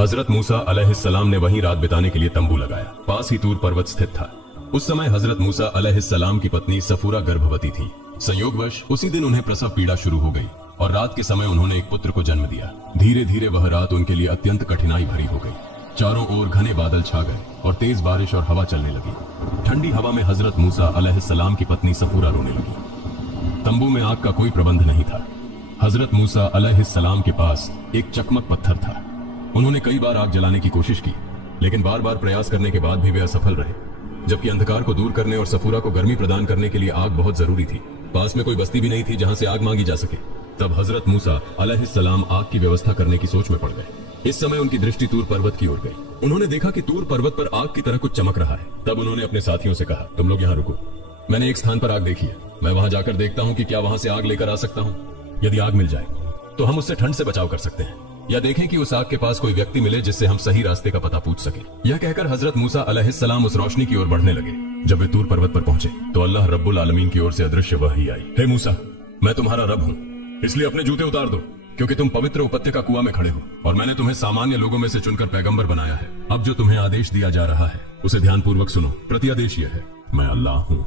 हजरत मूसा अलैहिस्सलाम ने वहीं रात बिताने के लिए तंबू लगाया। पास ही तूर पर्वत स्थित था। उस समय हजरत मूसा अलैहिस्सलाम की पत्नी सफूरा गर्भवती थी। संयोगवश उसी दिन उन्हें प्रसव पीड़ा शुरू हो गई और रात के समय उन्होंने एक पुत्र को जन्म दिया। धीरे धीरे वह रात उनके लिए अत्यंत कठिनाई भरी हो गई। चारों ओर घने बादल छा गए और तेज बारिश और हवा चलने लगी। ठंडी हवा में हजरत मूसा अलैहिस्सलाम की पत्नी सफूरा रोने लगी। तंबू में आग का कोई प्रबंध नहीं था। हजरत मूसा अलैहिस्सलाम के पास एक चकमक पत्थर था। उन्होंने कई बार आग जलाने की कोशिश की, लेकिन बार बार प्रयास करने के बाद भी वे असफल रहे। जबकि अंधकार को दूर करने और सफूरा को गर्मी प्रदान करने के लिए आग बहुत जरूरी थी। पास में कोई बस्ती भी नहीं थी जहां से आग मांगी जा सके। तब हजरत मूसा अलैहिस्सलाम आग की व्यवस्था करने की सोच में पड़ गए। इस समय उनकी दृष्टि तूर पर्वत की ओर गई। उन्होंने देखा कि तूर पर्वत पर आग की तरह कुछ चमक रहा है। तब उन्होंने अपने साथियों से कहा, तुम लोग यहाँ रुको, मैंने एक स्थान पर आग देखी है। मैं वहां जाकर देखता हूँ कि क्या वहां से आग लेकर आ सकता हूँ। यदि आग मिल जाए तो हम उससे ठंड से बचाव कर सकते हैं, या देखें कि उस आग के पास कोई व्यक्ति मिले जिससे हम सही रास्ते का पता पूछ सके। यह कहकर हजरत मूसा अलैहिस्सलाम उस रोशनी की ओर बढ़ने लगे। जब वे तूर पर्वत पर पहुंचे तो अल्लाह रब्बुल आलमीन की ओर से अदृश्य वही आई। हे मूसा, मैं तुम्हारा रब हूँ, इसलिए अपने जूते उतार दो, क्योंकि तुम पवित्र उपत्यका कुआं में खड़े हो और मैंने तुम्हें सामान्य लोगों में से चुनकर पैगंबर बनाया है। अब जो तुम्हें आदेश दिया जा रहा है उसे ध्यानपूर्वक सुनो। प्रत्यादेश यह है, मैं अल्लाह हूँ,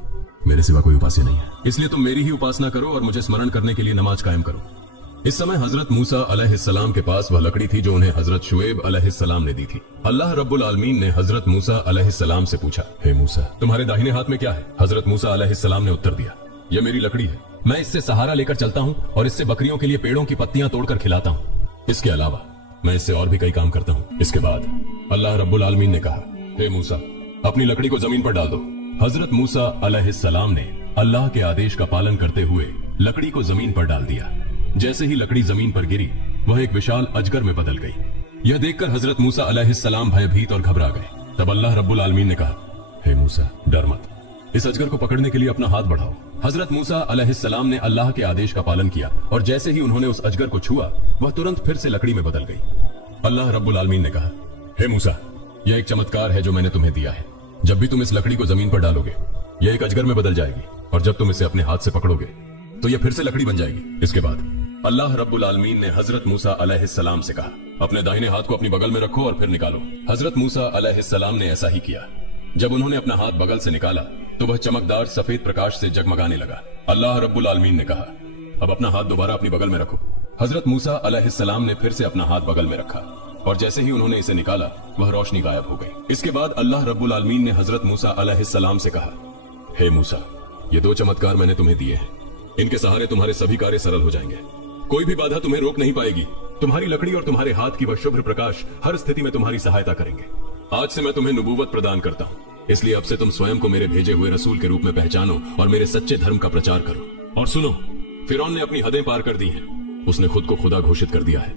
मेरे सिवा कोई उपास्य नहीं है, इसलिए तुम मेरी ही उपासना करो और मुझे स्मरण करने के लिए नमाज कायम करो। इस समय हजरत मूसा अलैहिस्सलाम के पास वह लकड़ी थी जो उन्हें हजरत शुएब अलैहिस्सलाम ने दी थी। अल्लाह रब्बुल आलमीन ने हजरत मूसा अलैहिस्सलाम से पूछा, हे मूसा, तुम्हारे दाहिने हाथ में क्या है? हजरत मूसा अलैहिस्सलाम ने उत्तर दिया, यह मेरी लकड़ी है, मैं इससे सहारा लेकर चलता हूँ और इससे बकरियों के लिए पेड़ों की पत्तियां तोड़कर खिलाता हूँ। इसके अलावा मैं इससे और भी कई काम करता हूँ। इसके बाद अल्लाह रब्बुल आलमीन ने कहा, हे मूसा, अपनी लकड़ी को जमीन पर डाल दो। हजरत मूसा अलैहिस्सलाम ने अल्लाह के आदेश का पालन करते हुए लकड़ी को जमीन पर डाल दिया। जैसे ही लकड़ी जमीन पर गिरी, वह एक विशाल अजगर में बदल गई। यह देखकर हजरत मूसा अलैहिस्सलाम भयभीत और घबरा गए। तब अल्लाह रब्बुल आलमीन ने कहा, हे मूसा, डर मत, इस अजगर को पकड़ने के लिए अपना हाथ बढ़ाओ। हजरत मूसा अलैहिस्सलाम ने अल्लाह के आदेश का पालन किया और जैसे ही उन्होंने उस अजगर को छुआ, वह तुरंत फिर से लकड़ी में बदल गई। अल्लाह रब्बुल आलमीन ने कहा, हे मूसा, यह एक चमत्कार है जो मैंने तुम्हें दिया है। जब भी तुम इस लकड़ी को जमीन पर डालोगे, यह एक अजगर में बदल जाएगी और जब तुम इसे अपने हाथ से पकड़ोगे तो यह फिर से लकड़ी बन जाएगी। इसके बाद अल्लाह रब्बुल आलमीन ने हजरत मूसा अलैहिस्सलाम से कहा, अपने दाहिने हाथ को अपनी बगल में रखो और फिर निकालो। हजरत मूसा अलैहिस्सलाम ने ऐसा ही किया। जब उन्होंने अपना हाथ बगल से निकाला तो वह चमकदार सफेद प्रकाश से जगमगाने लगा। अल्लाह रब्बुल आलमीन ने कहा, अब अपना हाथ दोबारा अपनी बगल में रखो। हजरत मूसा अलैहिस्सलाम ने फिर से अपना हाथ बगल में रखा और जैसे ही उन्होंने इसे निकाला, वह रोशनी गायब हो गई। इसके बाद अल्लाह रब्बुल आलमीन ने हजरत मूसा अलैहिस्सलाम से कहा, हे मूसा, ये दो चमत्कार मैंने तुम्हें दिए हैं, इनके सहारे तुम्हारे सभी कार्य सरल हो जाएंगे। कोई भी बाधा तुम्हें रोक नहीं पाएगी। तुम्हारी लकड़ी और तुम्हारे हाथ की वह शुभ्र प्रकाश हर स्थिति में तुम्हारी सहायता करेंगे। आज से मैं तुम्हें नबूवत प्रदान करता हूँ, इसलिए अब से तुम स्वयं को मेरे भेजे हुए रसूल के रूप में पहचानो और मेरे सच्चे धर्म का प्रचार करो। और सुनो, फिरौन ने अपनी हदें पार कर दी हैं। उसने खुद को खुदा घोषित कर दिया है,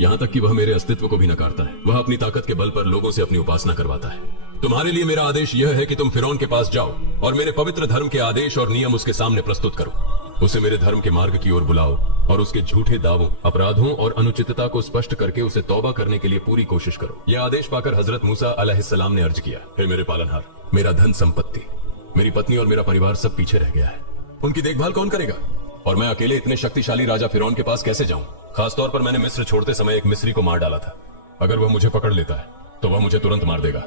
यहाँ तक कि वह मेरे अस्तित्व को भी नकारता है। वह अपनी ताकत के बल पर लोगों से अपनी उपासना करवाता है। तुम्हारे लिए मेरा आदेश यह है कि तुम फिरौन के पास जाओ और मेरे पवित्र धर्म के आदेश और नियम उसके सामने प्रस्तुत करो। उसे मेरे धर्म के मार्ग की ओर बुलाओ और उसके झूठे दावों, अपराधों और अनुचितता को स्पष्ट करके उसे तौबा करने के लिए पूरी कोशिश करो। यह आदेश पाकर हजरत मूसा अलैहिस्सलाम ने अर्ज किया, हे मेरे पालनहार, मेरा धन संपत्ति, मेरी पत्नी और मेरा परिवार सब पीछे रह गया है। उनकी देखभाल कौन करेगा? और मैं अकेले इतने शक्तिशाली राजा फिरौन के पास कैसे जाऊं? खासतौर पर मैंने मिस्र छोड़ते समय एक मिस्री को मार डाला था। अगर वह मुझे पकड़ लेता है तो वह मुझे तुरंत मार देगा।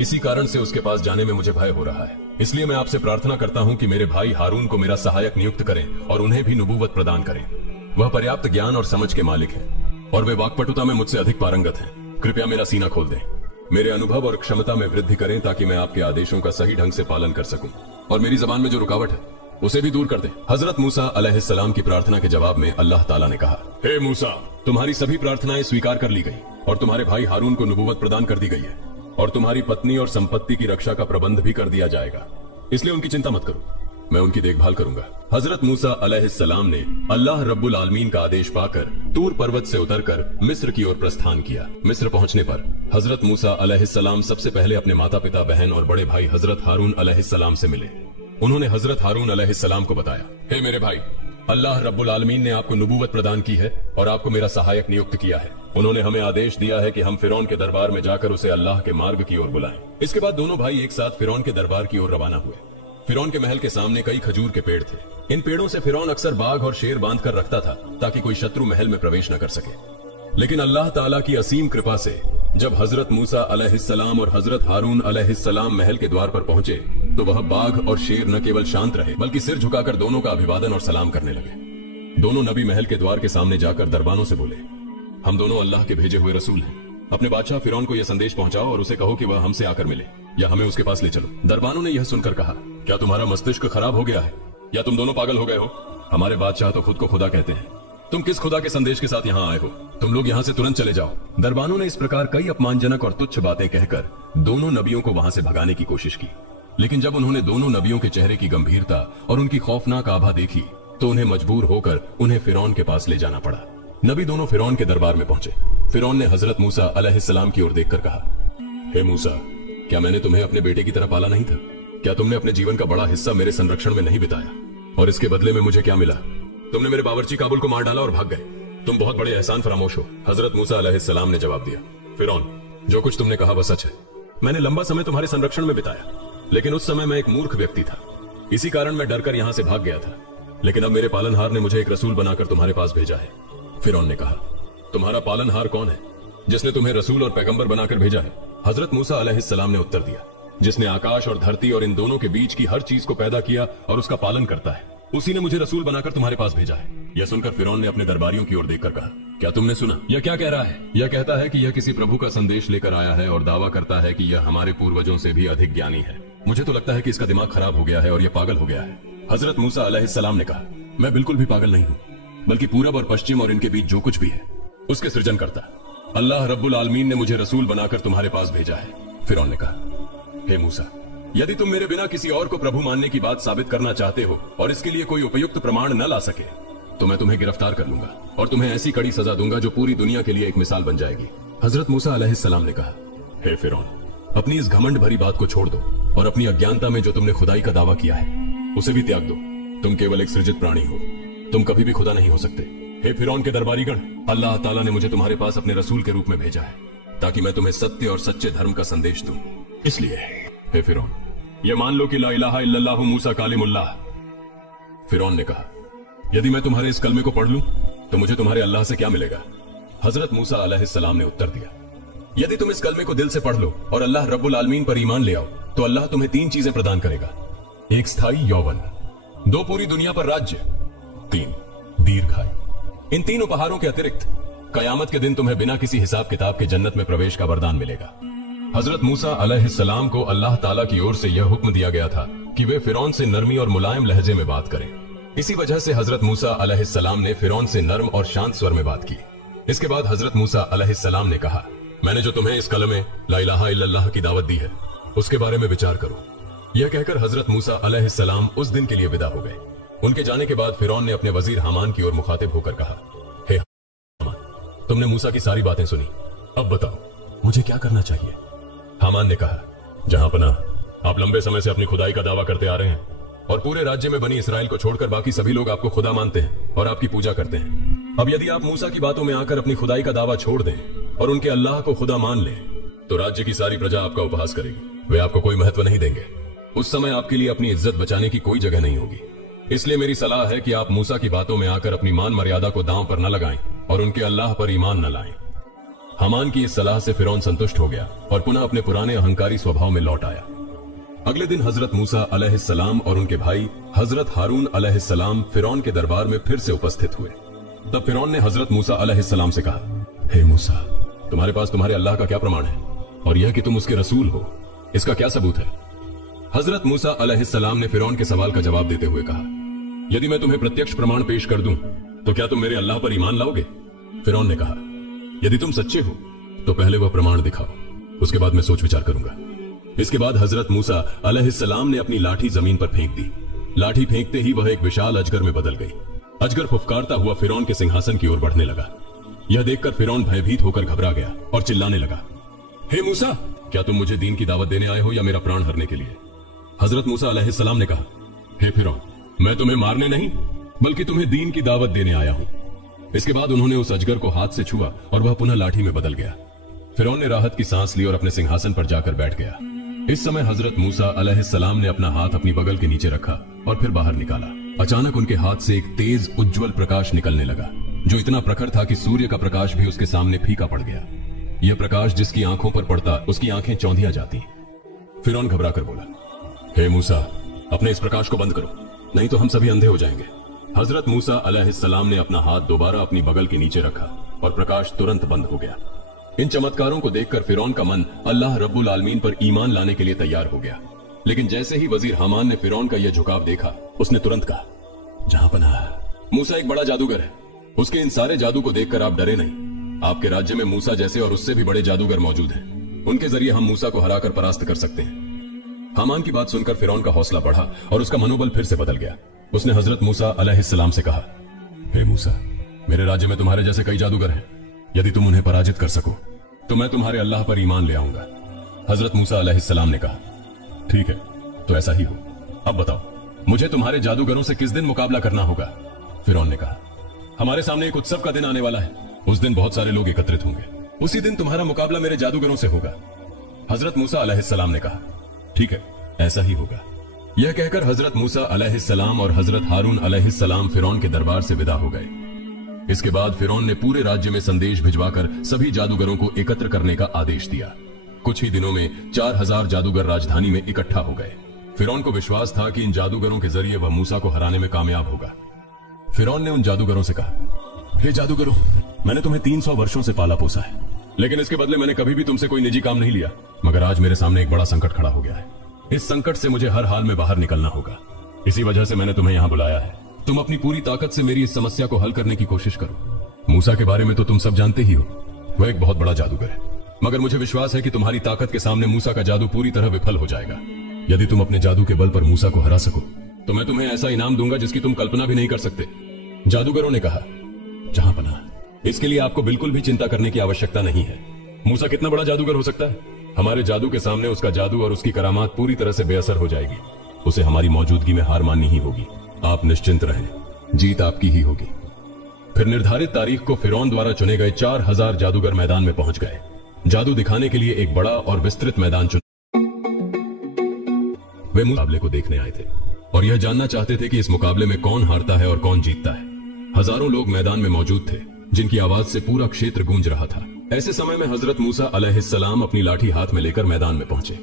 इसी कारण से उसके पास जाने में मुझे भय हो रहा है। इसलिए मैं आपसे प्रार्थना करता हूँ कि मेरे भाई हारून को मेरा सहायक नियुक्त करें और उन्हें भी नबूवत प्रदान करें। वह पर्याप्त ज्ञान और समझ के मालिक हैं और वे वाक्पटुता में मुझसे अधिक पारंगत हैं। कृपया मेरा सीना खोल दें, मेरे अनुभव और क्षमता में वृद्धि करें ताकि मैं आपके आदेशों का सही ढंग से पालन कर सकूं और मेरी जबान में जो रुकावट है उसे भी दूर कर दें। हजरत मूसा अलैहिस्सलाम की प्रार्थना के जवाब में अल्लाह ताला ने कहा, हे मूसा, तुम्हारी सभी प्रार्थनाएं स्वीकार कर ली गई और तुम्हारे भाई हारून को नबूवत प्रदान कर दी गई है और तुम्हारी पत्नी और संपत्ति की रक्षा का प्रबंध भी कर दिया जाएगा, इसलिए उनकी चिंता मत करो, मैं उनकी देखभाल करूंगा। हजरत मूसा अलैहिस्सलाम ने अल्लाह रब्बुल आलमीन का आदेश पाकर तूर पर्वत से उतरकर मिस्र की ओर प्रस्थान किया। मिस्र पहुंचने पर हजरत मूसा अलैहिस्सलाम सबसे पहले अपने माता पिता, बहन और बड़े भाई हजरत हारून अलैहिस्सलाम से मिले। उन्होंने हजरत हारून अलैहिस्सलाम को बताया, हे मेरे भाई, अल्लाह रब्बुल आलमीन ने आपको नबूवत प्रदान की है और आपको मेरा सहायक नियुक्त किया है। उन्होंने हमें आदेश दिया है कि हम फिरौन के दरबार में जाकर उसे अल्लाह के मार्ग की ओर बुलाएं। इसके बाद दोनों भाई एक साथ फिरौन के दरबार की ओर रवाना हुए। फिरौन के महल के सामने कई खजूर के पेड़ थे। इन पेड़ों से फिरौन अक्सर बाघ और शेर बांध कर रखता था ताकि कोई शत्रु महल में प्रवेश न कर सके। लेकिन अल्लाह ताला की असीम कृपा से जब हजरत मूसा अलैहिस्सलाम और हजरत हारून अलैहिस्सलाम महल के द्वार पर पहुंचे तो वह बाघ और शेर न केवल शांत रहे बल्कि सिर झुकाकर दोनों का अभिवादन और सलाम करने लगे। दोनों नबी महल के द्वार के सामने जाकर दरबानों से बोले, हम दोनों अल्लाह के भेजे हुए रसूल हैं। अपने बादशाह फिरौन को यह संदेश पहुंचाओ और उसे कहो कि वह हमसे आकर मिले या हमें उसके पास ले चलो। दरबानों ने यह सुनकर कहा, क्या तुम्हारा मस्तिष्क खराब हो गया है या तुम दोनों पागल हो गए हो? हमारे बादशाह तो खुद को खुदा कहते हैं, तुम किस खुदा के संदेश के साथ यहाँ आए हो? तुम लोग यहाँ से तुरंत चले जाओ। दरबानों ने इस प्रकार कई अपमानजनक और तुच्छ बातें कहकर दोनों नबियों को वहां से भगाने की कोशिश की, लेकिन जब उन्होंने दोनों नबियों के चेहरे की गंभीरता और उनकी खौफनाक आभा देखी तो उन्हें मजबूर होकर उन्हें फिरौन के पास ले जाना पड़ा। नबी दोनों फिरौन के दरबार में पहुंचे। फिरौन ने हजरत मूसा अलैहिस्सलाम की ओर देखकर कहा, हे मूसा, क्या मैंने तुम्हें अपने बेटे की तरह पाला नहीं था? क्या तुमने अपने जीवन का बड़ा हिस्सा मेरे संरक्षण में नहीं बिताया? और इसके बदले में मुझे क्या मिला? तुमने मेरे बावर्ची काबुल को मार डाला और भाग गए। तुम बहुत बड़े एहसान फरामोश हो। हजरत मूसा अलैहिस्सलाम ने जवाब दिया, फिरौन, जो कुछ तुमने कहा वह सच है। मैंने लंबा समय तुम्हारे संरक्षण में बिताया, लेकिन उस समय मैं एक मूर्ख व्यक्ति था। इसी कारण मैं डरकर यहाँ से भाग गया था। लेकिन अब मेरे पालनहार ने मुझे एक रसूल बनाकर तुम्हारे पास भेजा है। फिरौन ने कहा, तुम्हारा पालनहार कौन है जिसने तुम्हें रसूल और पैगंबर बनाकर भेजा है? हजरत मूसा अलैहिस्सलाम ने उत्तर दिया, जिसने आकाश और धरती और इन दोनों के बीच की हर चीज को पैदा किया और उसका पालन करता है, उसी ने मुझे रसूल बनाकर तुम्हारे पास भेजा है। यह सुनकर फिरौन ने अपने दरबारियों की ओर देखकर कहा, क्या तुमने सुना? यह क्या कह रहा है? यह कहता है कि यह किसी प्रभु का संदेश लेकर आया है और दावा करता है कि यह हमारे पूर्वजों से भी अधिक ज्ञानी है। मुझे तो लगता है कि इसका दिमाग खराब हो गया है और यह पागल हो गया है। हजरत मूसा अलैहिस्सलाम ने कहा, मैं बिल्कुल भी पागल नहीं हूँ, बल्कि पूरब और पश्चिम और इनके बीच जो कुछ भी है उसके सृजन करता अल्लाह रब्बुल आलमीन ने मुझे रसूल बनाकर तुम्हारे पास भेजा है। फिरौन ने कहा, हे मूसा, यदि तुम मेरे बिना किसी और को प्रभु मानने की बात साबित करना चाहते हो और इसके लिए कोई उपयुक्त प्रमाण न ला सके तो मैं तुम्हें गिरफ्तार कर लूंगा और तुम्हें ऐसी कड़ी सजा दूंगा जो पूरी दुनिया के लिए एक मिसाल बन जाएगी। हजरत मूसा अलैहिस्सलाम ने कहा, हे फिरौन, अपनी इस घमंड भरी बात को छोड़ दो और अपनी अज्ञानता में जो तुमने खुदाई का दावा किया है उसे भी त्याग दो। तुम केवल एक सृजित प्राणी हो, तुम कभी भी खुदा नहीं हो सकते। हे फिरौन के दरबारीगण, अल्लाह ताला ने मुझे तुम्हारे पास अपने रसूल के रूप में भेजा है ताकि मैं तुम्हें सत्य और सच्चे धर्म का संदेश दूं। इसलिए हे फिरौन, ये मान लो कि ला इलाहा इल्लल्लाहु मूसा कालिमुल्लाह। फिरौन ने कहा, यदि मैं तुम्हारे इस कलमे को पढ़ लूं तो मुझे तुम्हारे अल्लाह से क्या मिलेगा? हजरत मूसा अलैहिस्सलाम ने उत्तर दिया, यदि तुम इस कलमे को दिल से पढ़ लो और अल्लाह रब्बुल आलमीन पर ईमान ले आओ तो अल्लाह तुम्हें 3 चीजें प्रदान करेगा। 1 स्थायी यौवन, 2 पूरी दुनिया पर राज्य, 3 दीर्घायु। इन 3 उपहारों के अतिरिक्त कयामत के दिन तुम्हें बिना किसी हिसाब किताब के जन्नत में प्रवेश का वरदान मिलेगा। हजरत मूसा अलैहिस्सलाम को अल्लाह ताला की ओर से यह हुक्म दिया गया था कि वे फिरौन से नरमी और मुलायम लहजे में बात करें। इसी वजह से हजरत मूसा अलैहिस्सलाम ने फिरौन से नरम और शांत स्वर में बात की। इसके बाद हजरत मूसा अलैहिस्सलाम ने कहा, मैंने जो तुम्हें इस कलमे ला इलाहा इल्लल्लाह की दावत दी है उसके बारे में विचार करो। यह कहकर हजरत मूसा अलैहिस्सलाम उस दिन के लिए विदा हो गए। उनके जाने के बाद फिरौन ने अपने वजीर हामान की ओर मुखातिब होकर कहा, हे हामान, तुमने मूसा की सारी बातें सुनी, अब बताओ मुझे क्या करना चाहिए? हामान ने कहा, जहां पनाह, आप लंबे समय से अपनी खुदाई का दावा करते आ रहे हैं और पूरे राज्य में बनी इसराइल को छोड़कर बाकी सभी लोग आपको खुदा मानते हैं और आपकी पूजा करते हैं। अब यदि आप मूसा की बातों में आकर अपनी खुदाई का दावा छोड़ दें और उनके अल्लाह को खुदा मान लें तो राज्य की सारी प्रजा आपका उपहास करेगी, वे आपको कोई महत्व नहीं देंगे। उस समय आपके लिए अपनी इज्जत बचाने की कोई जगह नहीं होगी। इसलिए मेरी सलाह है कि आप मूसा की बातों में आकर अपनी मान मर्यादा को दांव पर न लगाएं और उनके अल्लाह पर ईमान न लाएं। हामान की इस सलाह से फिरौन संतुष्ट हो गया और पुनः अपने पुराने अहंकारी स्वभाव में लौट आया। अगले दिन हजरत मूसा अलैहिस्सलाम और उनके भाई हजरत हारून अलैहिस्सलाम फिरौन के दरबार में फिर से उपस्थित हुए। तब फिरौन ने हजरत मूसा अलैहिस्सलाम से कहा, हे मूसा, तुम्हारे पास तुम्हारे अल्लाह का क्या प्रमाण है और यह कि तुम उसके रसूल हो, इसका क्या सबूत है? हजरत मूसा अलैहिस्सलाम ने फिरौन के सवाल का जवाब देते हुए कहा, यदि मैं तुम्हें प्रत्यक्ष प्रमाण पेश कर दूं तो क्या तुम मेरे अल्लाह पर ईमान लाओगे? फिरौन ने कहा, यदि तुम सच्चे हो तो पहले वह प्रमाण दिखाओ, उसके बाद मैं सोच विचार करूंगा। इसके बाद हजरत मूसा अलैहिस्सलाम ने अपनी लाठी जमीन पर फेंक दी। लाठी फेंकते ही वह एक विशाल अजगर में बदल गई। अजगर फुफकारता हुआ फिरौन के सिंहासन की ओर बढ़ने लगा। यह देखकर फिरौन भयभीत होकर घबरा गया और चिल्लाने लगा, हे मूसा, क्या तुम मुझे दीन की दावत देने आए हो या मेरा प्राण हरने के लिए? हजरत मूसा अलैहिस्सलाम ने कहा, हे फिरौन, मैं तुम्हें मारने नहीं बल्कि तुम्हें दीन की दावत देने आया हूं। इसके बाद उन्होंने उस अजगर को हाथ से छुआ और वह पुनः लाठी में बदल गया। फिरौन ने राहत की सांस ली और अपने सिंहासन पर जाकर बैठ गया। इस समय हजरत मूसा अलैहिस्सलाम ने अपना हाथ अपनी बगल के नीचे रखा और फिर बाहर निकाला। अचानक उनके हाथ से एक तेज उज्जवल प्रकाश निकलने लगा जो इतना प्रखर था कि सूर्य का प्रकाश भी उसके सामने फीका पड़ गया। यह प्रकाश जिसकी आंखों पर पड़ता उसकी आंखें चौंधिया जाती। फिरौन घबरा कर बोला, हे मूसा, अपने इस प्रकाश को बंद करो, नहीं तो हम सभी अंधे हो जाएंगे। हजरत मूसा अलैहिस्सलाम ने अपना हाथ दोबारा अपनी बगल के नीचे रखा और प्रकाश तुरंत बंद हो गया। इन चमत्कारों को देखकर फिरौन का मन अल्लाह रब्बुल आलमीन पर ईमान लाने के लिए तैयार हो गया। लेकिन जैसे ही वजीर हामान ने फिरौन का यह झुकाव देखा, उसने तुरंत कहा, जहां पनाह, मूसा एक बड़ा जादूगर है। उसके इन सारे जादू को देखकर आप डरे नहीं। आपके राज्य में मूसा जैसे और उससे भी बड़े जादूगर मौजूद हैं। उनके जरिए हम मूसा को हराकर परास्त कर सकते हैं। हामान की बात सुनकर फिरौन का हौसला बढ़ा और उसका मनोबल फिर से बदल गया। उसने हजरत मूसा अलैहिस्सलाम से कहा, हे मूसा, मेरे राज्य में तुम्हारे जैसे कई जादूगर हैं। यदि तुम उन्हें पराजित कर सको तो मैं तुम्हारे अल्लाह पर ईमान ले आऊंगा। हजरत मूसा अलैहिस्सलाम ने कहा, ठीक है, तो ऐसा ही हो। अब बताओ, मुझे तुम्हारे जादूगरों से किस दिन मुकाबला करना होगा? फिरौन ने कहा, हमारे सामने एक उत्सव का दिन आने वाला है। उस दिन बहुत सारे लोग एकत्रित होंगे। उसी दिन तुम्हारा मुकाबला मेरे जादूगरों से होगा। हजरत मूसा अलैहिस्सलाम ने कहा, ठीक है, ऐसा ही होगा। यह कहकर हजरत मूसा अलैहिस्सलाम और हजरत हारून अलैहिस्सलाम फिरौन के दरबार से विदा हो गए। इसके बाद फिरौन ने पूरे राज्य में संदेश भिजवाकर सभी जादूगरों को एकत्र करने का आदेश दिया। कुछ ही दिनों में 4000 जादूगर राजधानी में इकट्ठा हो गए। फिरौन को विश्वास था कि इन जादूगरों के जरिए वह मूसा को हराने में कामयाब होगा। फिरौन ने उन जादूगरों से कहा, हे जादूगरों, मैंने तुम्हें 300 वर्षों से पाला पोसा है, लेकिन इसके बदले मैंने कभी भी तुमसे कोई निजी काम नहीं लिया। मगर आज मेरे सामने एक बड़ा संकट खड़ा हो गया है। इस संकट से मुझे हर हाल में बाहर निकलना होगा। इसी वजह से मैंने तुम्हें यहां बुलाया है। तुम अपनी पूरी ताकत से मेरी इस समस्या को हल करने की कोशिश करो। मूसा के बारे में तो तुम सब जानते ही हो, वह एक बहुत बड़ा जादूगर है। मगर मुझे विश्वास है कि तुम्हारी ताकत के सामने मूसा का जादू पूरी तरह विफल हो जाएगा। यदि तुम अपने जादू के बल पर मूसा को हरा सको तो मैं तुम्हें ऐसा इनाम दूंगा जिसकी तुम कल्पना भी नहीं कर सकते। जादूगरों ने कहा, जहां पनाह, इसके लिए आपको बिल्कुल भी चिंता करने की आवश्यकता नहीं है। मूसा कितना बड़ा जादूगर हो सकता है? हमारे जादू के सामने उसका जादू और उसकी करामात पूरी तरह से बेअसर हो जाएगी। उसे हमारी मौजूदगी में हार माननी ही होगी। आप निश्चिंत रहें, जीत आपकी ही होगी। फिर निर्धारित तारीख को फिरौन द्वारा चुने गए 4000 जादूगर मैदान में पहुंच गए। जादू दिखाने के लिए एक बड़ा और विस्तृत मैदान चुना। वे मुकाबले को देखने आए थे और यह जानना चाहते थे कि इस मुकाबले में कौन हारता है और कौन जीतता है। हजारों लोग मैदान में मौजूद थे जिनकी आवाज से पूरा क्षेत्र गूंज रहा था। ऐसे समय में हजरत मूसा अलैहिस्सलाम अपनी लाठी हाथ में लेकर मैदान में पहुंचे।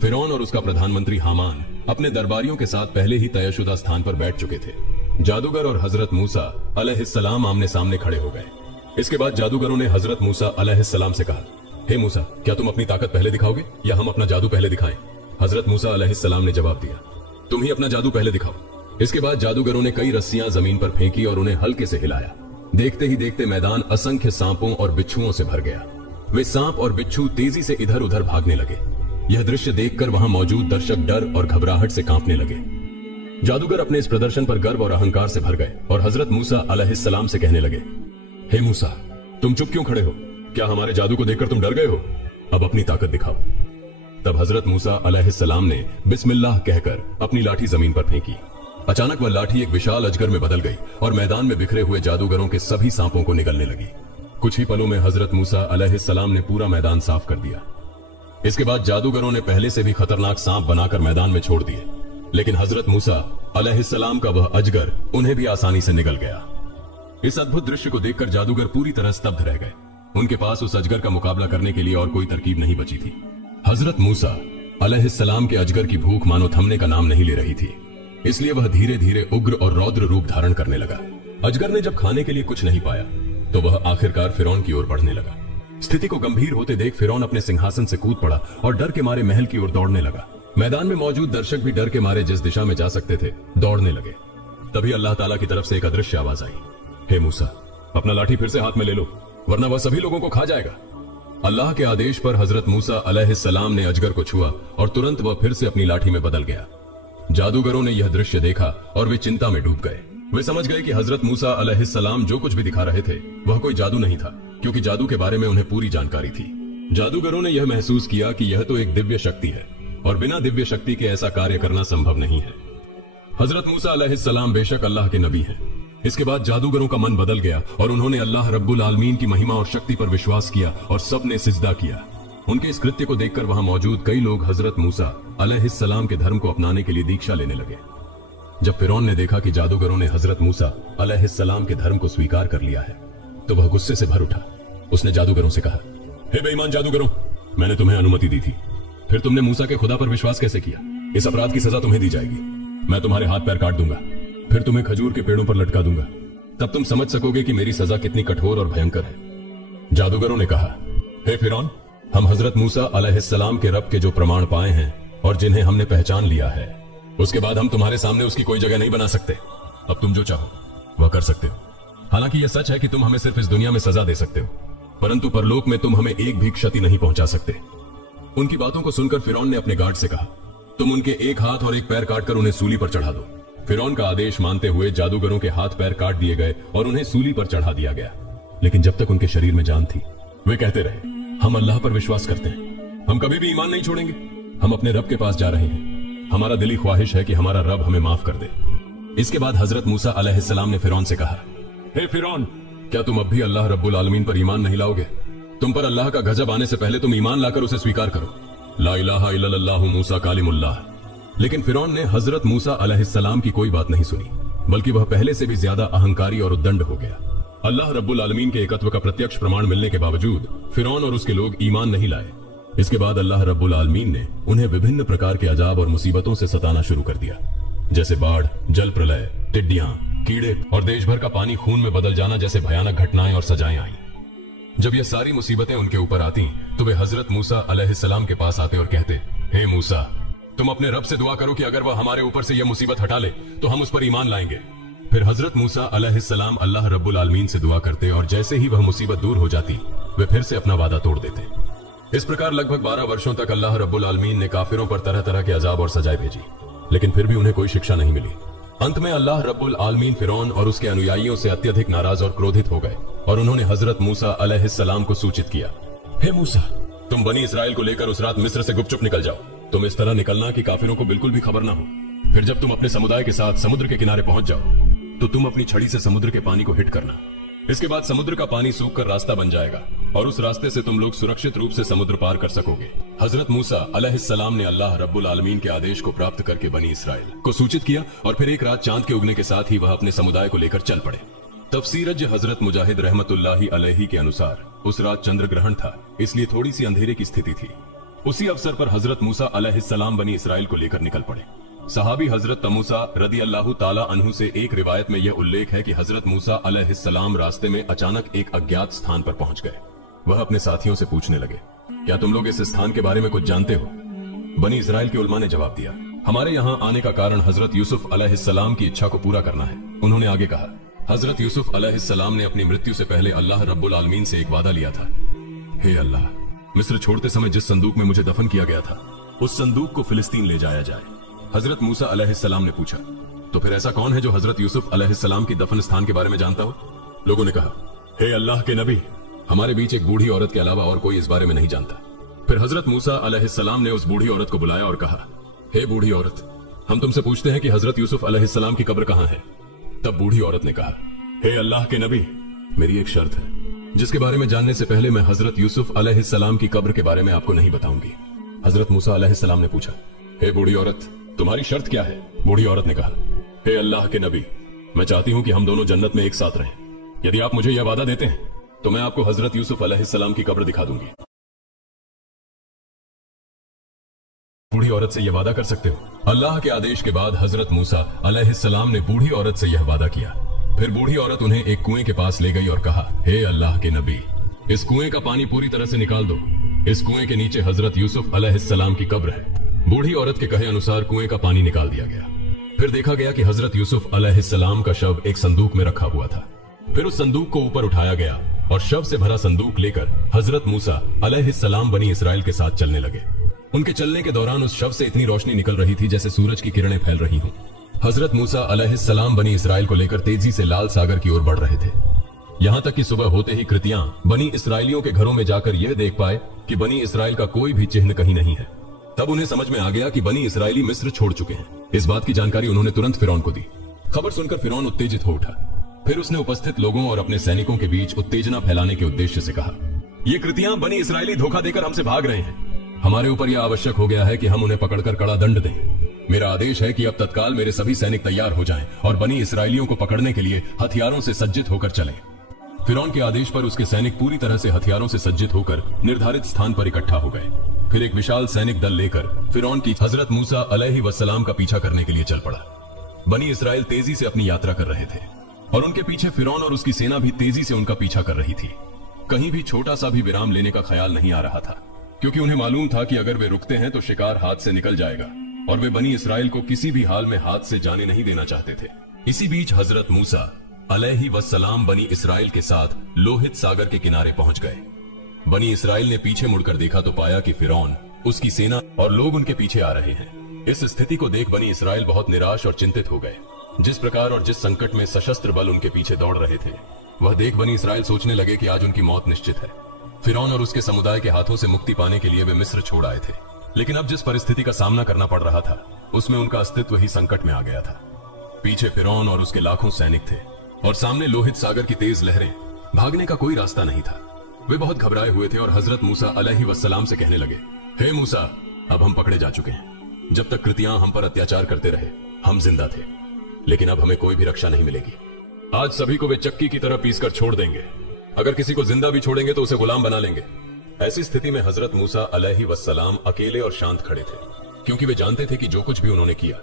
फिरौन और उसका प्रधानमंत्री हामान अपने दरबारियों के साथ पहले ही तयशुदा स्थान पर बैठ चुके थे। जादूगर और हजरत मूसा अलैहिस्सलाम आमने सामने खड़े हो गए। इसके बाद जादूगरों ने हजरत मूसा अलैहिस्सलाम से कहा, हे मूसा, क्या तुम अपनी ताकत पहले दिखाओगे या हम अपना जादू पहले दिखाएं? हजरत मूसा अलैहिस्सलाम ने जवाब दिया, तुम ही अपना जादू पहले दिखाओ। इसके बाद जादूगरों ने कई रस्सियां जमीन पर फेंकी और उन्हें हल्के से हिलाया। देखते ही देखते मैदान असंख्य सांपों और बिच्छुओं से भर गया। वे सांप और बिच्छू तेजी से इधर उधर भागने लगे। यह दृश्य देखकर वहां मौजूद दर्शक डर और घबराहट से कांपने लगे। जादूगर अपने इस प्रदर्शन पर गर्व और अहंकार से भर गए और हजरत मूसा अलैहिस्सलाम से कहने लगे, हे मूसा, तुम चुप क्यों खड़े हो? क्या हमारे जादू को देखकर तुम डर गए हो? अब अपनी ताकत दिखाओ। तब हजरत मूसा अलैहिस्सलाम ने बिस्मिल्लाह कहकर अपनी लाठी जमीन पर फेंकी। अचानक वह लाठी एक विशाल अजगर में बदल गई और मैदान में बिखरे हुए जादूगरों के सभी सांपों को निगलने लगी। कुछ ही पलों में हजरत मूसा अलैहिस्सलाम ने पूरा मैदान साफ कर दिया। इसके बाद जादूगरों ने पहले से भी खतरनाक सांप बनाकर मैदान में छोड़ दिए, लेकिन हजरत मूसा अलैहिस्सलाम का वह अजगर उन्हें भी आसानी से निगल गया। इस अद्भुत दृश्य को देखकर जादूगर पूरी तरह स्तब्ध रह गए। उनके पास उस अजगर का मुकाबला करने के लिए और कोई तरकीब नहीं बची थी। हजरत मूसा अलैहिस्सलाम के अजगर की भूख मानो थमने का नाम नहीं ले रही थी, इसलिए वह धीरे धीरे उग्र और रौद्र रूप धारण करने लगा। अजगर ने जब खाने के लिए कुछ नहीं पाया तो वह आखिरकार फिरौन की ओर बढ़ने लगा। स्थिति को गंभीर होते देख फिरौन अपने सिंहासन से कूद पड़ा और डर के मारे महल की ओर दौड़ने लगा। मैदान में मौजूद दर्शक भी डर के मारे जिस दिशा में जा सकते थे दौड़ने लगे। तभी अल्लाह ताला की तरफ से एक अदृश्य आवाज आई, हे मूसा, अपना लाठी फिर से हाथ में ले लो, वरना वह सभी लोगों को खा जाएगा। अल्लाह के आदेश पर हजरत मूसा अलैहिस्सलाम ने अजगर को छुआ और तुरंत वह फिर से अपनी लाठी में बदल गया। जादूगरों ने यह दृश्य देखा और वे चिंता में डूब गए। वे समझ गए कि हजरत मूसा अलैहिस्सलाम जो कुछ भी दिखा रहे थे वह कोई जादू नहीं था, क्योंकि जादू के बारे में उन्हें पूरी जानकारी थी। जादूगरों ने यह महसूस किया कि यह तो एक दिव्य शक्ति है और बिना दिव्य शक्ति के ऐसा कार्य करना संभव नहीं है। हजरत मूसा अलैहिस्सलाम बेशक अल्लाह के नबी हैं। इसके बाद जादूगरों का मन बदल गया और उन्होंने अल्लाह रब्बुल आलमीन की महिमा और शक्ति पर विश्वास किया और सबने सिजदा किया। उनके इस कृत्य को देखकर वहां मौजूद कई लोग हजरत मूसा अलैहिस्सलाम के धर्म को अपनाने के लिए दीक्षा लेने लगे। जब फिरौन ने देखा कि जादूगरों ने हजरत मूसा अलैहिस्सलाम के धर्म को स्वीकार कर लिया है तो वह गुस्से से भर उठा। उसने जादूगरों से कहा, हे बेईमान जादूगरों, मैंने तुम्हें अनुमति दी थी, फिर तुमने मूसा के खुदा पर विश्वास कैसे किया? इस अपराध की सजा तुम्हें दी जाएगी। मैं तुम्हारे हाथ पैर काट दूंगा, फिर तुम्हें खजूर के पेड़ों पर लटका दूंगा, तब तुम समझ सकोगे कि मेरी सजा कितनी कठोर और भयंकर है। जादूगरों ने कहा, हे फिरौन, हम हजरत मूसा अलैहिस्सलाम के रब के जो प्रमाण पाए हैं और जिन्हें हमने पहचान लिया है, उसके बाद हम तुम्हारे सामने उसकी कोई जगह नहीं बना सकते। अब तुम जो चाहो वह कर सकते हो। हालांकि यह सच है कि तुम हमें सिर्फ इस दुनिया में सजा दे सकते हो, परंतु परलोक में तुम हमें एक भी क्षति नहीं पहुंचा सकते। उनकी बातों को सुनकर फिरौन ने अपने गार्ड से कहा, तुम उनके एक हाथ और एक पैर काटकर उन्हें सूली पर चढ़ा दो। फिरौन का आदेश मानते हुए जादूगरों के हाथ पैर काट दिए गए और उन्हें सूली पर चढ़ा दिया गया। लेकिन जब तक उनके शरीर में जान थी, वे कहते रहे, हम अल्लाह पर विश्वास करते हैं, हम कभी भी ईमान नहीं छोड़ेंगे, हम अपने रब के पास जा रहे हैं, हमारा दिली ख्वाहिश है कि हमारा रब हमें माफ कर दे। इसके बाद हजरत मूसा अलैहिस्सलाम ने फिरौन से कहा, हे फिरौन, क्या तुम अब भी अल्लाह रब्बुल आलमीन पर ईमान नहीं लाओगे? तुम पर अल्लाह का गजब आने से पहले तुम ईमान लाकर उसे स्वीकार करो। ला इलाहा इल्लल्लाहु मूसा कालिमुल्लाह। लेकिन फिरौन ने हजरत मूसा अलैहिस्सलाम की कोई बात नहीं सुनी, बल्कि वह पहले से भी ज्यादा अहंकारी और उद्दंड हो गया। अल्लाह रब्बुल आलमीन के एकत्व का प्रत्यक्ष प्रमाण मिलने के बावजूद फिरौन और उसके लोग ईमान नहीं लाए। इसके बाद अल्लाह रब्बुल आलमीन ने उन्हें विभिन्न प्रकार के अजाब और मुसीबतों से सताना शुरू कर दिया, जैसे बाढ़, जल प्रलय, टिड्डियां, कीड़े और देश भर का पानी खून में बदल जाना जैसे भयानक घटनाएं और सजाएं आई। जब यह सारी मुसीबतें उनके ऊपर आती तो वे हजरत मूसा अलैहिस्सलाम के पास आते और कहते, हे मूसा, तुम अपने रब से दुआ करो कि अगर वह हमारे ऊपर से यह मुसीबत हटा ले तो हम उस पर ईमान लाएंगे। फिर हजरत मूसा अलैहिस्सलाम अल्लाह रब्बुल आलमीन से दुआ करते और जैसे ही वह मुसीबत दूर हो जाती, वे फिर से अपना वादा तोड़ देते। इस प्रकार लगभग 12 वर्षों तक अल्लाह रब्बुल आलमीन ने काफिरों पर तरह तरह के अजाब और सजाएं भेजी, लेकिन फिर भी उन्हें कोई शिक्षा नहीं मिली। अंत में अल्लाह रब्बुल आलमीन फिरौन और उसके अनुयायियों से अत्यधिक नाराज और क्रोधित हो गए और उन्होंने हजरत मूसा अलैहिस्सलाम को सूचित किया, हे मूसा, तुम बनी इसराइल को लेकर उस रात मिस्र से गुपचुप निकल जाओ। तुम इस तरह निकलना कि काफिरों को बिल्कुल भी खबर ना हो। फिर जब तुम अपने समुदाय के साथ समुद्र के किनारे पहुंच जाओ तो तुम अपनी छड़ी से समुद्र के पानी को हिट करना। इसके बाद समुद्र का पानी सूख कर रास्ता बन जाएगा और उस रास्ते से तुम लोग सुरक्षित रूप से समुद्र पार कर सकोगे। हजरत मूसा अलैहिस्सलाम ने अल्लाह रब्बुल आलमीन के आदेश को प्राप्त करके बनी इसराइल को सूचित किया और फिर एक रात चांद के उगने के साथ ही वह अपने समुदाय को लेकर चल पड़े। तफसीरज हजरत मुजाहिद रहमतुल्लाही अलैही के अनुसार उस रात चंद्र ग्रहण था, इसलिए थोड़ी सी अंधेरे की स्थिति थी। उसी अवसर पर हजरत मूसा अलैहिस्सलाम बनी इसराइल को लेकर निकल पड़े। सहाबी हजरत तमूसा रदी अल्लाह ताला अन्हु से एक रिवायत में यह उल्लेख है कि हजरत मूसा अलैहिस्सलाम रास्ते में अचानक एक अज्ञात स्थान पर पहुंच गए। वह अपने साथियों से पूछने लगे, क्या तुम लोग इस स्थान के बारे में कुछ जानते हो? बनी इसराइल के उलमा ने जवाब दिया, हमारे यहाँ आने का कारण हजरत यूसुफ अलैहिस्सलाम की इच्छा को पूरा करना है। उन्होंने आगे कहा, हजरत यूसुफ अलैहिस्सलाम ने अपनी मृत्यु से पहले अल्लाह रब्बुल आलमीन से एक वादा लिया था, हे अल्लाह, मिस्र छोड़ते समय जिस संदूक में मुझे दफन किया गया था उस संदूक को फिलिस्तीन ले जाया जाए। हजरत मूसा अलैहिस्सलाम ने पूछा, तो फिर ऐसा कौन है जो हजरत यूसुफ अलैहिस्सलाम की दफन स्थान के बारे में जानता हो? लोगों ने कहा, हे अल्लाह के नबी, हमारे बीच एक बूढ़ी औरत के अलावा और कोई इस बारे में नहीं जानता। फिर हजरत मूसा अलैहिस्सलाम ने उस बूढ़ी औरत को बुलाया और कहा, हे बूढ़ी औरत, हम तुमसे पूछते हैं कि हजरत यूसुफ अलैहिस्सलाम की कब्र कहाँ है? तब बूढ़ी औरत ने कहा, हे अल्लाह के नबी, मेरी एक शर्त है जिसके बारे में जानने से पहले मैं हजरत यूसुफ अलैहिस्सलाम की कब्र के बारे में आपको नहीं बताऊंगी। हजरत मूसा अलैहिस्सलाम ने पूछा, हे बूढ़ी औरत, तुम्हारी शर्त क्या है? बूढ़ी औरत ने कहा, हे अल्लाह के नबी, मैं चाहती हूं कि हम दोनों जन्नत में एक साथ रहें। यदि आप मुझे यह वादा देते हैं तो मैं आपको हजरत यूसुफ अलैहिस्सलाम की कब्र दिखा दूंगी। बूढ़ी औरत से यह वादा कर सकते हो? अल्लाह के आदेश के बाद हजरत मूसा अलैहिस्सलाम ने बूढ़ी औरत से यह वादा किया। फिर बूढ़ी औरत उन्हें एक कुएं के पास ले गई और कहा, हे अल्लाह के नबी, इस कुएं का पानी पूरी तरह से निकाल दो। इस कुएं के नीचे हजरत यूसुफ अलैहिस्सलाम की कब्र है। बूढ़ी औरत के कहे अनुसार कुएं का पानी निकाल दिया गया। फिर देखा गया कि हजरत यूसुफ अलैहिस्सलाम का शव एक संदूक में रखा हुआ था। फिर उस संदूक को ऊपर उठाया गया और शव से भरा संदूक लेकर हजरत मूसा अलैहिस्सलाम बनी इसराइल के साथ चलने लगे। उनके चलने के दौरान उस शव से इतनी रोशनी निकल रही थी जैसे सूरज की किरणें फैल रही हों। हजरत मूसा अलैहिस्सलाम बनी इसराइल को लेकर तेजी से लाल सागर की ओर बढ़ रहे थे। यहाँ तक कि सुबह होते ही कृतियां बनी इसराइलियों के घरों में जाकर यह देख पाए कि बनी इसराइल का कोई भी चिन्ह कहीं नहीं है। तब उन्हें समझ में आ गया कि बनी इसराइली मिस्र छोड़ चुके हैं। इस बात की जानकारी उन्होंने तुरंत फिरौन को दी। खबर सुनकर फिरौन उत्तेजित हो उठा। फिर उसने उपस्थित लोगों और अपने सैनिकों के बीच उत्तेजना फैलाने के उद्देश्य से कहा, ये कृतियां बनी इसराइली धोखा देकर हमसे भाग रहे हैं। हमारे ऊपर यह आवश्यक हो गया है कि हम उन्हें पकड़कर कड़ा दंड दें। मेरा आदेश है कि अब तत्काल मेरे सभी सैनिक तैयार हो जाएं और बनी इसराइलियों को पकड़ने के लिए हथियारों से सज्जित होकर चलें। फिरौन के आदेश पर उसके सैनिक पूरी तरह से हथियारों से सज्जित होकर निर्धारित स्थान पर इकट्ठा हो गए। फिर एक विशाल सैनिक दल लेकर फिरौन की हजरत मूसा अलैहिस्सलाम का पीछा करने के लिए चल पड़ा। बनी इसराइल तेजी से अपनी यात्रा कर रहे थे और उनके पीछे फिरौन और उसकी सेना भी तेजी से उनका पीछा कर रही थी। कहीं भी छोटा सा भी विराम लेने का ख्याल नहीं आ रहा था, क्योंकि उन्हें मालूम था कि अगर वे रुकते हैं तो शिकार हाथ से निकल जाएगा और वे बनी इसराइल को किसी भी हाल में हाथ से जाने नहीं देना चाहते थे। इसी बीच हजरत मूसा अलैहिस्सलाम बनी इसराइल के साथ लोहित सागर के किनारे पहुंच गए। बनी इसराइल ने पीछे मुड़कर देखा तो पाया कि फिरौन, उसकी सेना और लोग उनके पीछे आ रहे हैं। इस स्थिति को देख बनी इसराइल बहुत निराश और चिंतित हो गए। जिस प्रकार और जिस संकट में सशस्त्र बल उनके पीछे दौड़ रहे थे, वह देख बनी इसराइल सोचने लगे कि आज उनकी मौत निश्चित है। फिरौन और उसके समुदाय के हाथों से मुक्ति पाने के लिए वे मिस्र छोड़ आए थे, लेकिन अब जिस परिस्थिति का सामना करना पड़ रहा था उसमें उनका अस्तित्व ही संकट में आ गया था। पीछे फिरौन और उसके लाखों सैनिक थे और सामने लोहित सागर की तेज लहरें। भागने का कोई रास्ता नहीं था। वे बहुत घबराए हुए थे और हजरत मूसा अलैहिस्सलाम से कहने लगे, हे मूसा, अब हम पकड़े जा चुके हैं। जब तक कृतियां हम पर अत्याचार करते रहे हम जिंदा थे, लेकिन अब हमें कोई भी रक्षा नहीं मिलेगी। आज सभी को वे चक्की की तरह पीसकर छोड़ देंगे। अगर किसी को जिंदा भी छोड़ेंगे तो उसे गुलाम बना लेंगे। ऐसी स्थिति में हजरत मूसा अलैहिस्सलाम अकेले और शांत खड़े थे, क्योंकि वे जानते थे कि जो कुछ भी उन्होंने किया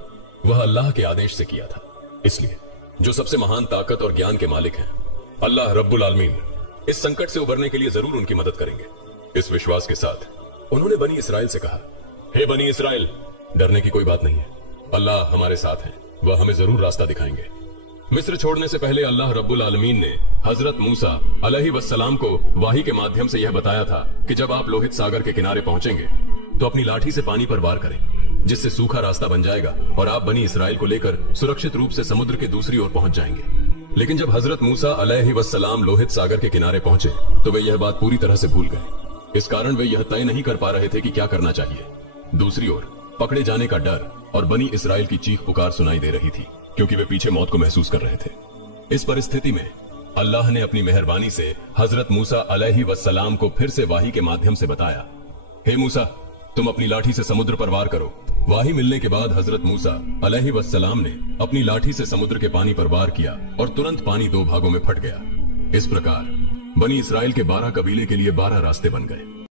वह अल्लाह के आदेश से किया था। इसलिए जो सबसे महान ताकत और ज्ञान के मालिक हैं, अल्लाह रब्बुल आलमीन, इस संकट से उबरने के लिए जरूर उनकी मदद करेंगे। इस विश्वास के साथ उन्होंने बनी इसराइल से कहा, हे बनी इसराइल, डरने की कोई बात नहीं है। अल्लाह हमारे साथ हैं, वह हमें जरूर रास्ता दिखाएंगे। मिस्र छोड़ने से पहले अल्लाह रब्बुल आलमीन ने हजरत मूसा अलैहिस्सलाम को वाही के माध्यम से यह बताया था कि जब आप लोहित सागर के किनारे पहुंचेंगे तो अपनी लाठी से पानी पर वार करें, जिससे सूखा रास्ता बन जाएगा और आप बनी इसराइल को लेकर सुरक्षित रूप से समुद्र के दूसरी ओर पहुंच जाएंगे। लेकिन जब हजरत मूसा अलैहिस्सलाम लोहित सागर के किनारे पहुंचे तो वे यह बात पूरी तरह से भूल गए। इस कारण वे यह तय नहीं कर पा रहे थे कि क्या करना चाहिए। दूसरी ओर पकड़े जाने का डर और बनी इसराइल की चीख पुकार सुनाई दे रही थी, क्योंकि वे पीछे मौत को महसूस कर रहे थे। इस परिस्थिति में अल्लाह ने अपनी मेहरबानी से हजरत मूसा अलैहिस्सलाम को फिर से वाही के माध्यम से बताया, हे मूसा, तुम अपनी लाठी से समुद्र पर वार करो। वाही मिलने के बाद हजरत मूसा अलैहिस्सलाम ने अपनी लाठी से समुद्र के पानी पर वार किया और तुरंत पानी दो भागों में फट गया। इस प्रकार बनी इसराइल के 12 कबीले के लिए 12 रास्ते बन गए।